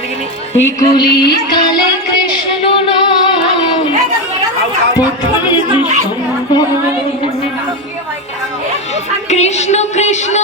এগুলি কালে কৃষ্ণ। কৃষ্ণ কৃষ্ণ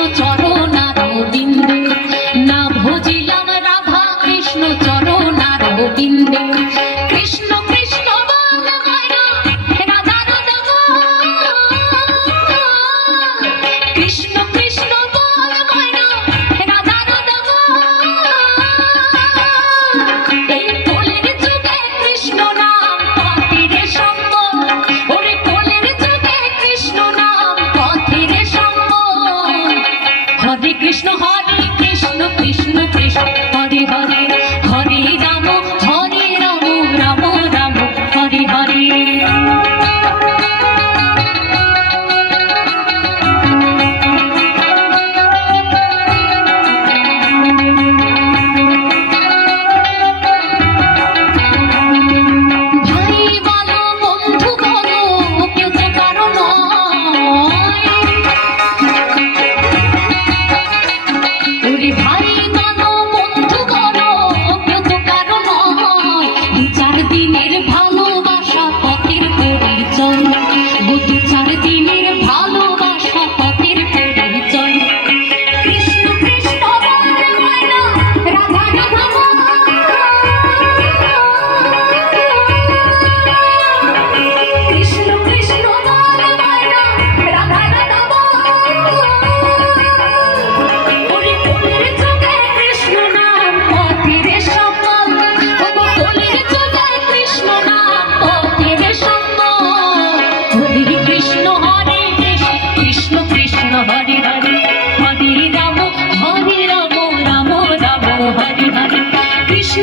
কৃষ্ণ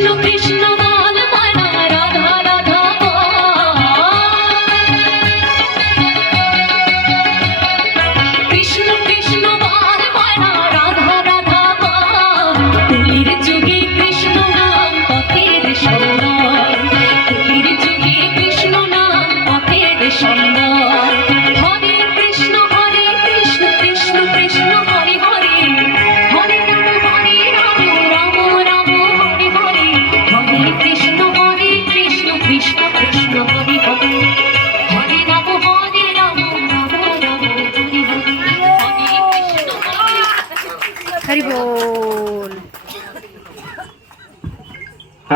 look